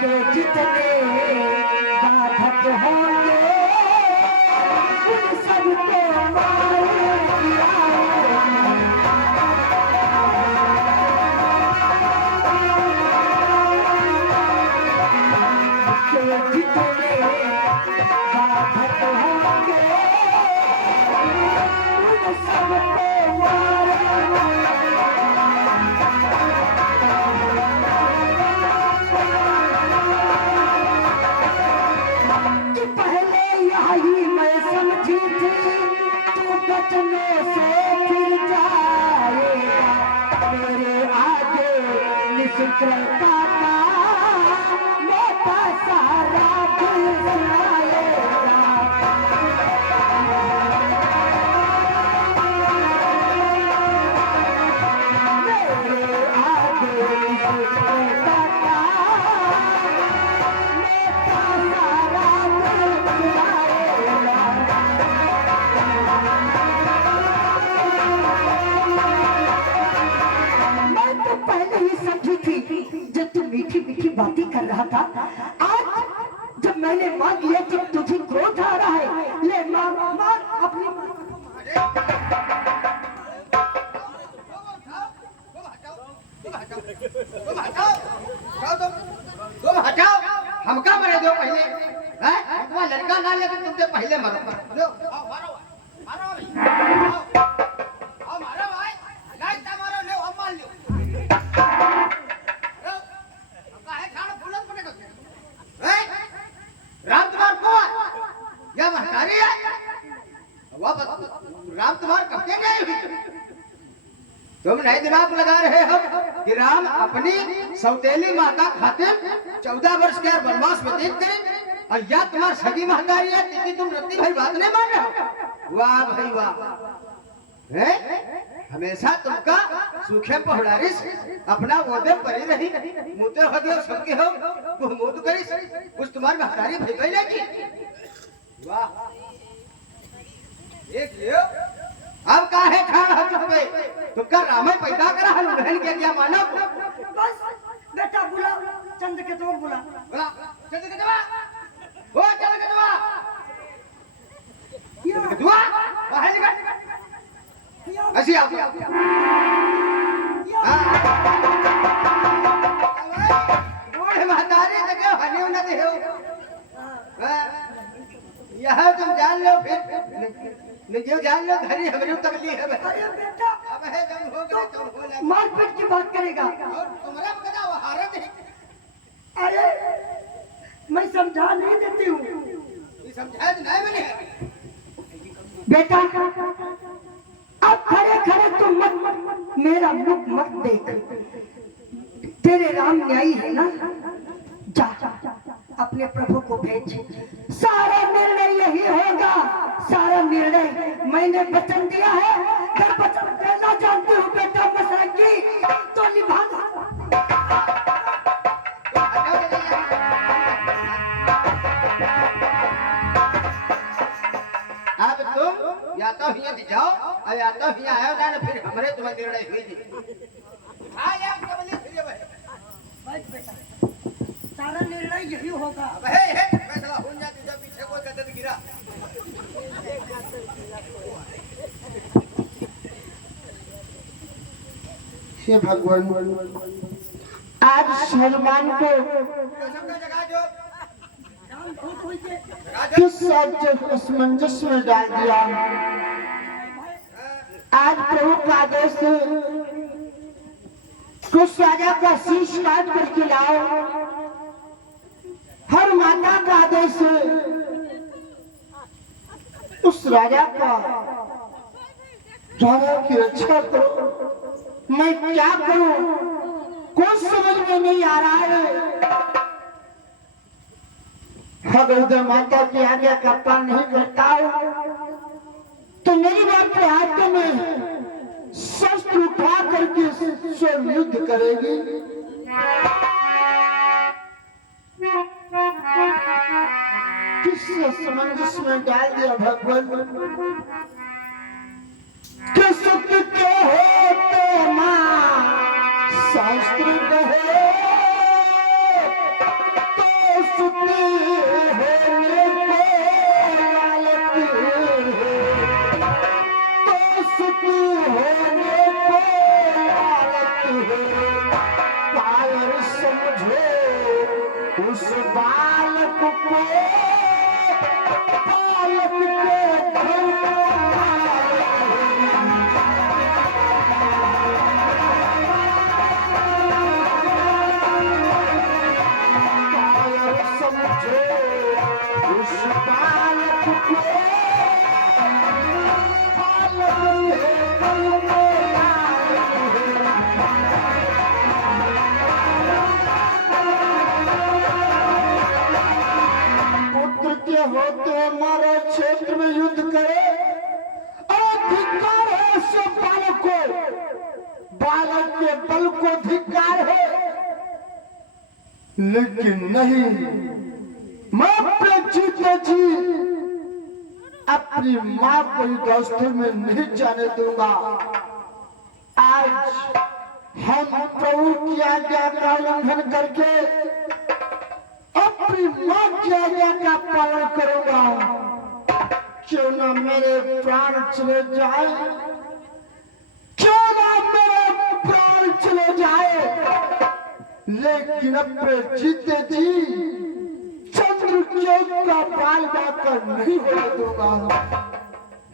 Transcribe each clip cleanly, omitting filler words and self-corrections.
के जितने बाधक होंगे उन सबको मारे जितने बाधक होंगे उन सबको मारे बचने से फिर जाएगा मेरे आगे निष्ठता का मेरा सारा दिल सुनाएगा मेरे आगे निष्ठता का मेरा सारा दिल सुनाएगा पहले ही समझी थी जब तू मीठी मीठी बातें कर रहा था। आज जब मैंने मान लिया कि तुझे क्रोध आ रहा है, ले मार मार अपनी तुम हटाओ हमका मरे दो पहले हैं तुम्हारा लड़का ना लेकिन तुमसे पहले मरो लो आओ मारो मारो आओ मारो भाई नहीं ता मारो ले हम मार लो राम तुम्हार को या महतारी है राम तुम्हार कब के गए तुम नहीं दिमाग लगा रहे हो कि राम अपनी सौतेली माता खातिर 14 वर्ष के वनवास व्यतीत करें और या तुम्हार सगी महतारी है कि तुम रत्ती भाई बात नहीं मान रहे हो वाह भाई वाह हमेशा तुमका सूखे पहड़ारिस अपना वोदे परी रही मुते हो दियो सबके हो वो मोद करिस कुछ तुम्हारी महतारी भाई भाई लगी वाह एक लियो अब काहे खान हो चुके तुमका राम पैदा करा हल रहन के क्या मानो बस बेटा बुला चंद के तो बुला बुला चंद के दवा ओ चंद के दवा चंद के दवा बाहर निकल ऐसी आओ बूढ़े महतारी तक हनियो न देहो यह तुम जान लो फिर जो जान लो घरी हमरे तकली है अरे बेटा अब है जब हो गए तो हो लगे मारपीट की बात करेगा और तुम्हारा पता वो हारत है अरे मैं समझा नहीं देती हूँ ये समझाए नहीं मैंने बेटा अब खड़े खड़े तुम मत मेरा मुख मत देख तेरे राम न्यायी है ना जा अपने प्रभु को भेज सारा निर्णय यही होगा सारा निर्णय मैंने वचन दिया है जब वचन देना जानती हूँ बेटा मसाकी तो निभाना अब तुम या तो यहाँ जाओ और या तो यहाँ आयो ना फिर हमारे तुम्हारे निर्णय हुई थी हाँ यार कबले फिर भाई बस बेटा सारा निर्णय यही होगा अब है फैसला हो जाए तुझे पीछे कोई कदम गिरा हे भगवान आज हनुमान को सबका जगह जो किस असमंजस में डाल दिया आज प्रभु का आदेश से कुछ राजा का शीश काट कर खिलाओ हर माता का आदेश से उस राजा का राजा की रक्षा करो मैं क्या करूं कुछ समझ में नहीं आ रहा है अगर माता की आज्ञा का पालन नहीं करता हूं तो मेरी बात पे आते में शस्त्र उठा करके स्वयं युद्ध करेगी किस असमंजस में डाल दिया भगवान कि सुख के होते मां शास्त्र कहे समझो उस बालक को, बालक के समझो उस बालक को, पुत्र के होते हमारे क्षेत्र में युद्ध करे, और धिक्कार है उस बालक को, बालक के बल को धिक्कार है। लेकिन नहीं, मैं अपने जीते जी अपनी मां को इस रास्ते में नहीं जाने दूंगा। आज हम प्रभु की आज्ञा का उल्लंघन करके अपनी मां की आज्ञा का पालन करूंगा। क्यों ना मेरे प्राण चले जाए, क्यों ना मेरे प्राण चले जाए, लेकिन अपने जीते जी चंद्रकेत का बाल बाकर नहीं होने दूंगा।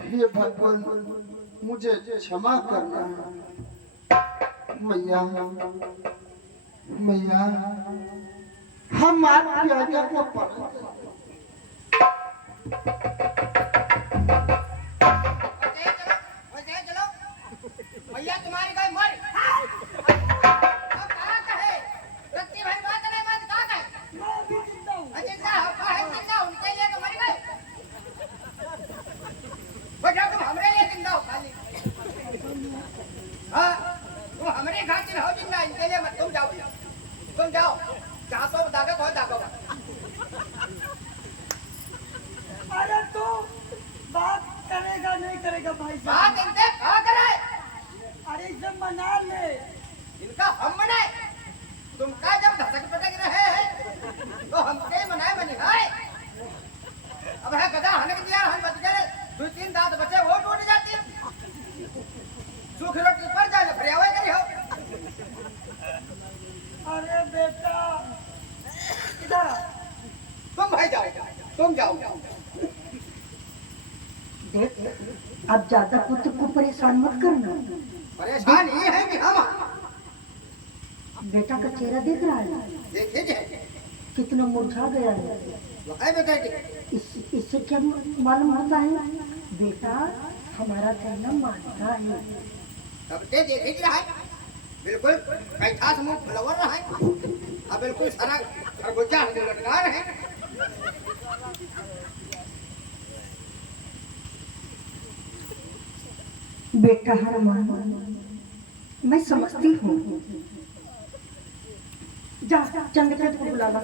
हे भगवान, मुझे क्षमा करना। मैया, मैया, हम आपकी आज्ञा का पालन चलो भैया, तुम्हारी गाय मर तुम जाओ, जहाँ तो दागा को दागा। अरे तू बात करेगा नहीं करेगा भाई बात साहब? इनसे कहाँ करे? अरे इसे मना ले। इनका हम मनाए? तुम का जब धसक पटक रहे हैं तो हमके मनाए मनी है। अब है गधा हनक दिया, हम बच गए, 2-3 दांत बचे वो टूट जाती है। सूखी रोटी पर जाए पर्यावरण करी हो। अरे बेटा इधर आ। तुम भाई जाओ, तुम जाओ। देख, अब ज्यादा पुत्र को परेशान मत करना। परेशान ये है कि हम बेटा का चेहरा देख रहा है, देखिए कितना मुरझा गया है। वो है बेटा की। इससे क्या मालूम होता है? बेटा हमारा कहना मानता है। अब ते देख रहा है, बिल्कुल कैठा से मुंह फुलवर रहा है। अब बिल्कुल सारा खरबूजा लटका रहे। बेटा हनुमान, मैं समझती हूँ। जा चंद्रकेत को बुला ला।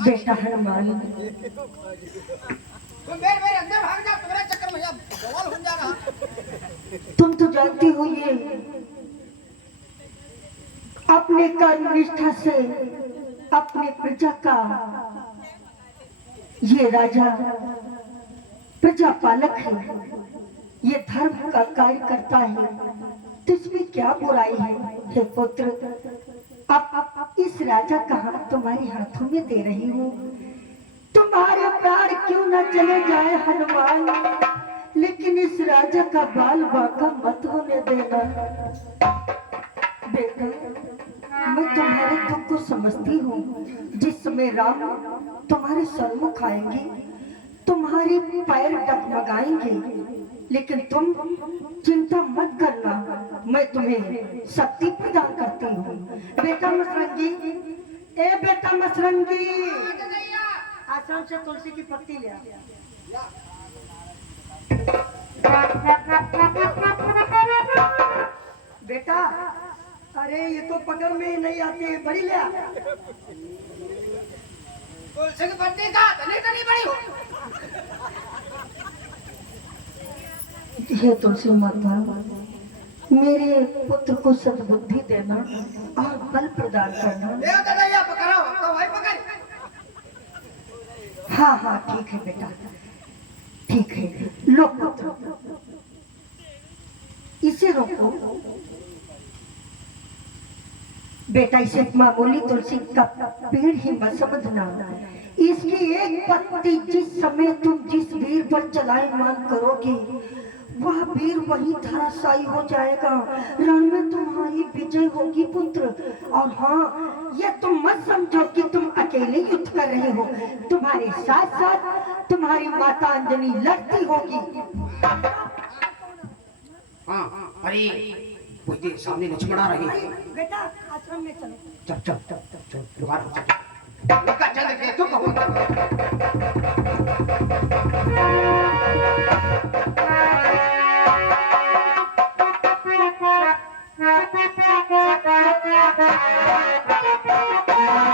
बेटा हनुमान, तुम मेरे अंदर भाग जाओ, तुम्हारे चक्कर में बवाल हो जा रहा। तुम तो जानती हो ये अपने कर्म निष्ठा से अपने प्रजा का ये राजा प्रजा पालक है, ये धर्म का कार्य करता है, तो इसमें क्या बुराई है? हे पुत्र, अब इस राजा का हाथ तुम्हारे हाथों में दे रही हूँ। तुम्हारे प्राण क्यों न चले जाए हनुमान, लेकिन इस राजा का बाल बाका मत होने देना। बेटा, मैं तुम्हारे दुख को समझती हूँ। जिस समय राम तुम्हारे सन्मुख आएंगे, तुम्हारे पैर डगमगाएंगे, लेकिन तुम चिंता मत करना, मैं तुम्हें शक्ति प्रदान करती हूँ। बेटा मसरंगी, ए बेटा मसरंगी, आश्रम से तुलसी की पत्ती ले आ। बेटा, अरे ये तो पकड़ में ही नहीं आती है, बड़ी ले आ। तुलसी की पत्ती का तनी बड़ी हो। हे तुलसी माता, मेरे पुत्र को सद्बुद्धि देना और बल प्रदान करना। ये कन्हैया पकड़ो, तो वही पकड़। हाँ हाँ ठीक है बेटा, ठीक है। लो पुत्र, इसे रोको बेटा, इसे मामूली तुलसी का पेड़ ही मत समझना। इसकी एक पत्ती जिस समय तुम जिस वीर पर चलायमान करोगे, वह वीर वही धराशायी हो जाएगा। रण में तुम्हारी विजय होगी पुत्र। और हाँ, ये तुम मत समझो कि तुम अकेले युद्ध कर रहे हो, तुम्हारे साथ साथ तुम्हारी माता अंजनी लड़ती होगी। हाँ, अरे वो देख सामने लक्ष्मण आ रहे हैं। बेटा आश्रम में चलो। चल चल चल चल चल जुगाड़ हो चल। उनका चल के तू कहो।